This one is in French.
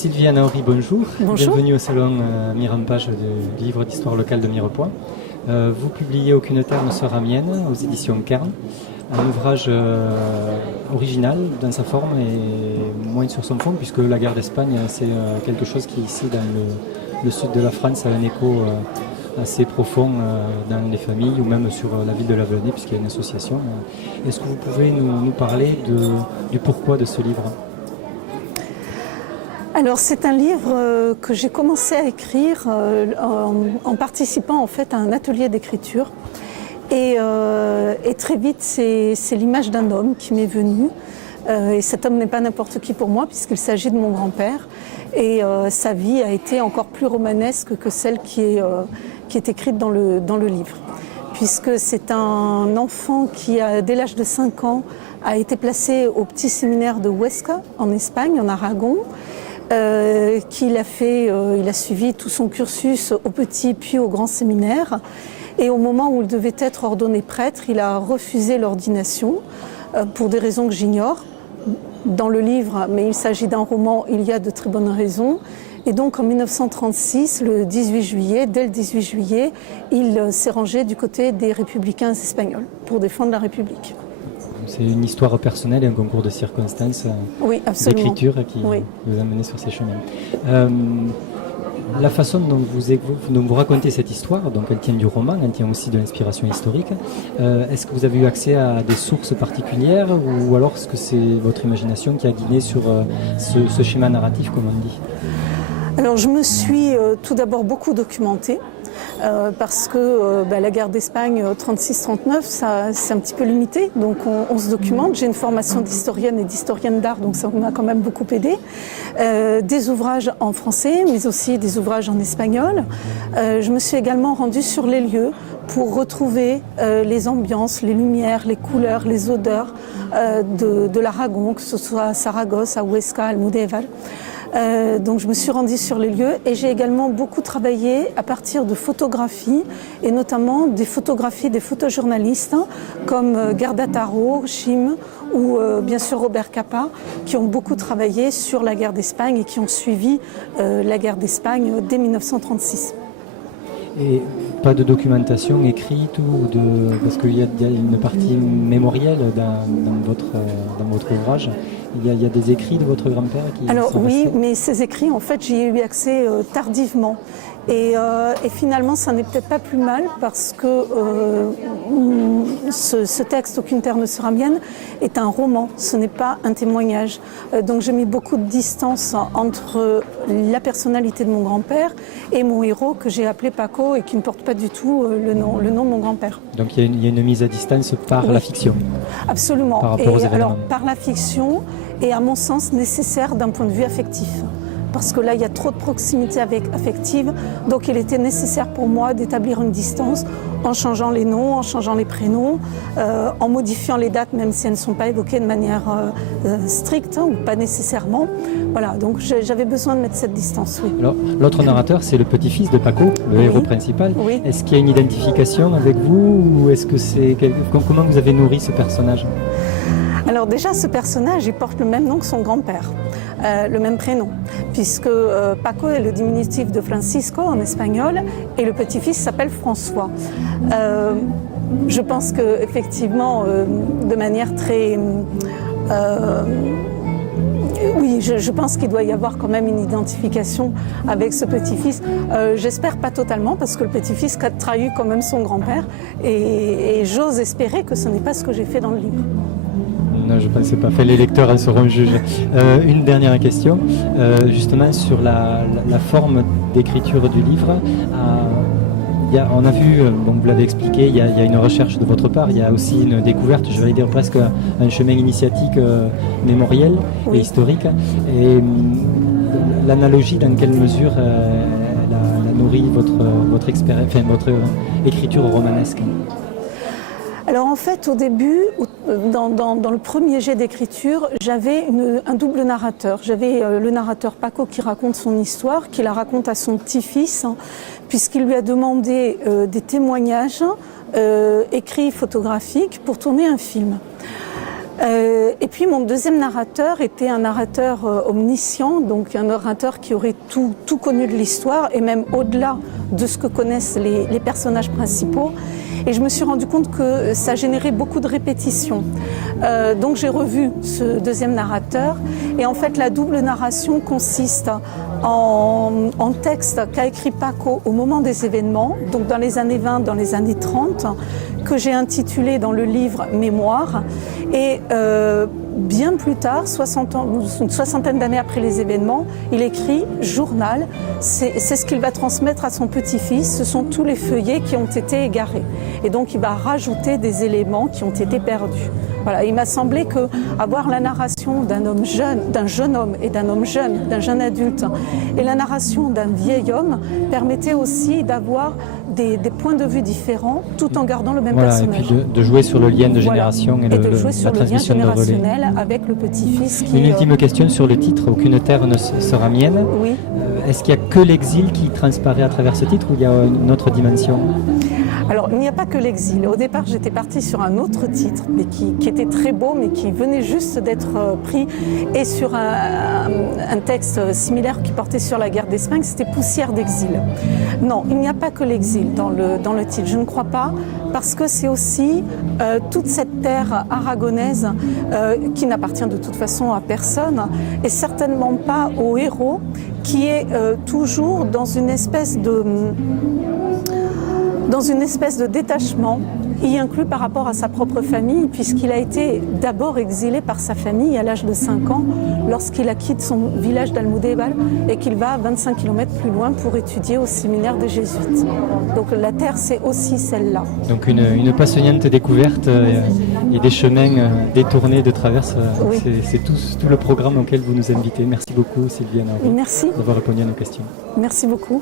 Sylviane Henry, bonjour. Bonjour. Bienvenue au salon Mirempage du livre d'histoire locale de Mirepoix. Vous publiez Aucune terre ne sera mienne aux éditions Kern. Un ouvrage original dans sa forme et moins sur son fond, puisque la guerre d'Espagne, c'est quelque chose qui ici dans le sud de la France a un écho assez profond dans les familles ou même sur la ville de La Venée, puisqu'il y a une association. Est-ce que vous pouvez nous parler du pourquoi de ce livre ? Alors c'est un livre que j'ai commencé à écrire en participant en fait à un atelier d'écriture et très vite c'est l'image d'un homme qui m'est venu et cet homme n'est pas n'importe qui pour moi puisqu'il s'agit de mon grand-père et sa vie a été encore plus romanesque que celle qui est écrite dans le livre puisque c'est un enfant qui dès l'âge de 5 ans a été placé au petit séminaire de Huesca en Espagne, en Aragon. Il a suivi tout son cursus au petit puis au grand séminaire et au moment où il devait être ordonné prêtre, il a refusé l'ordination pour des raisons que j'ignore dans le livre, mais il s'agit d'un roman, il y a de très bonnes raisons. Et donc en 1936, dès le 18 juillet, il s'est rangé du côté des républicains espagnols pour défendre la République. C'est une histoire personnelle et un concours de circonstances d'écriture qui vous a mené sur ces chemins. La façon dont vous racontez cette histoire, donc elle tient du roman, elle tient aussi de l'inspiration historique. Est-ce que vous avez eu accès à des sources particulières ou alors est-ce que c'est votre imagination qui a guidé sur ce schéma narratif, comme on dit ? Alors je me suis tout d'abord beaucoup documentée. Parce que la guerre d'Espagne 36-39, c'est un petit peu limité, donc on se documente. J'ai une formation d'historienne et d'historienne d'art, donc ça m'a quand même beaucoup aidé. Des ouvrages en français, mais aussi des ouvrages en espagnol. Je me suis également rendue sur les lieux pour retrouver les ambiances, les lumières, les couleurs, les odeurs de l'Aragon, que ce soit à Saragosse, à Huesca, à Almudévar. Donc je me suis rendue sur les lieux et j'ai également beaucoup travaillé à partir de photographies et notamment des photographies des photojournalistes comme Gerda Taro, Chim ou bien sûr Robert Capa qui ont beaucoup travaillé sur la guerre d'Espagne et qui ont suivi la guerre d'Espagne dès 1936. Et pas de documentation écrite parce qu'il y a une partie mémorielle dans votre ouvrage. Il y a des écrits de votre grand-père qui Alors sont oui, restés. mais ces écrits, en fait, j'y ai eu accès tardivement. Et finalement, ça n'est peut-être pas plus mal parce que ce texte, Aucune terre ne sera mienne, est un roman, ce n'est pas un témoignage. Donc j'ai mis beaucoup de distance entre la personnalité de mon grand-père et mon héros que j'ai appelé Paco et qui ne porte pas du tout le nom de mon grand-père. Donc il y a une mise à distance par la fiction. Absolument. Par rapport aux événements. Alors par la fiction et à mon sens nécessaire d'un point de vue affectif. Parce que là, il y a trop de proximité affective, donc il était nécessaire pour moi d'établir une distance en changeant les noms, en changeant les prénoms, en modifiant les dates, même si elles ne sont pas évoquées de manière stricte ou pas nécessairement. Voilà, donc j'avais besoin de mettre cette distance, oui. Alors, l'autre narrateur, c'est le petit-fils de Paco, le héros principal. Oui. Est-ce qu'il y a une identification avec vous ou est-ce que comment vous avez nourri ce personnage ? Alors déjà, ce personnage, il porte le même nom que son grand-père, le même prénom, puisque Paco est le diminutif de Francisco en espagnol et le petit-fils s'appelle François. Je pense qu'effectivement, de manière très... oui, je pense qu'il doit y avoir quand même une identification avec ce petit-fils. J'espère pas totalement parce que le petit-fils a trahi quand même son grand-père et j'ose espérer que ce n'est pas ce que j'ai fait dans le livre. Non, je ne pensais pas. Les lecteurs en seront juges. Une dernière question, justement sur la forme d'écriture du livre. On a vu, vous l'avez expliqué, il y a une recherche de votre part, il y a aussi une découverte, je vais dire presque un chemin initiatique mémoriel et historique. Et l'analogie, dans quelle mesure elle a nourri votre écriture romanesque ? Alors en fait, au début, dans le premier jet d'écriture, j'avais un double narrateur. J'avais le narrateur Paco qui raconte son histoire, qui la raconte à son petit-fils, puisqu'il lui a demandé des témoignages écrits, photographiques, pour tourner un film. Et puis mon deuxième narrateur était un narrateur omniscient, donc un narrateur qui aurait tout connu de l'histoire et même au-delà de ce que connaissent les personnages principaux. Et je me suis rendu compte que ça générait beaucoup de répétitions. Donc j'ai revu ce deuxième narrateur. Et en fait, la double narration consiste en texte qu'a écrit Paco au moment des événements, donc dans les années 20, dans les années 30, que j'ai intitulé dans le livre Mémoire. Et bien plus tard, une soixantaine d'années après les événements, il écrit Journal. C'est ce qu'il va transmettre à son petit-fils. Ce sont tous les feuillets qui ont été égarés. Et donc il va rajouter des éléments qui ont été perdus. Voilà, il m'a semblé que avoir la narration d'un homme jeune, d'un jeune homme et d'un homme jeune, d'un jeune adulte, et la narration d'un vieil homme permettait aussi d'avoir des points de vue différents, tout en gardant le même personnage. Et puis de jouer sur le lien de génération et de jouer sur la transmission le lien de relais. générationnel avec le petit-fils. Une ultime question sur le titre, Aucune terre ne sera mienne. Oui. Est-ce qu'il n'y a que l'exil qui transparaît à travers ce titre ou il y a une autre dimension ? Alors, il n'y a pas que l'exil. Au départ, j'étais partie sur un autre titre, mais qui était très beau, mais qui venait juste d'être pris, et sur un texte similaire qui portait sur la guerre d'Espagne, c'était Poussière d'exil. Non, il n'y a pas que l'exil dans le titre, je ne crois pas, parce que c'est aussi toute cette terre aragonaise qui n'appartient de toute façon à personne, et certainement pas au héros, qui est toujours dans une espèce de détachement, y inclus par rapport à sa propre famille, puisqu'il a été d'abord exilé par sa famille à l'âge de 5 ans, lorsqu'il quitte son village d'Almudébar et qu'il va 25 km plus loin pour étudier au séminaire des Jésuites. Donc la terre, c'est aussi celle-là. Donc une passionnante découverte et des chemins détournés de traverse, oui. C'est tout le programme auquel vous nous invitez. Merci beaucoup Sylviane. Merci d'avoir répondu à nos questions. Merci beaucoup.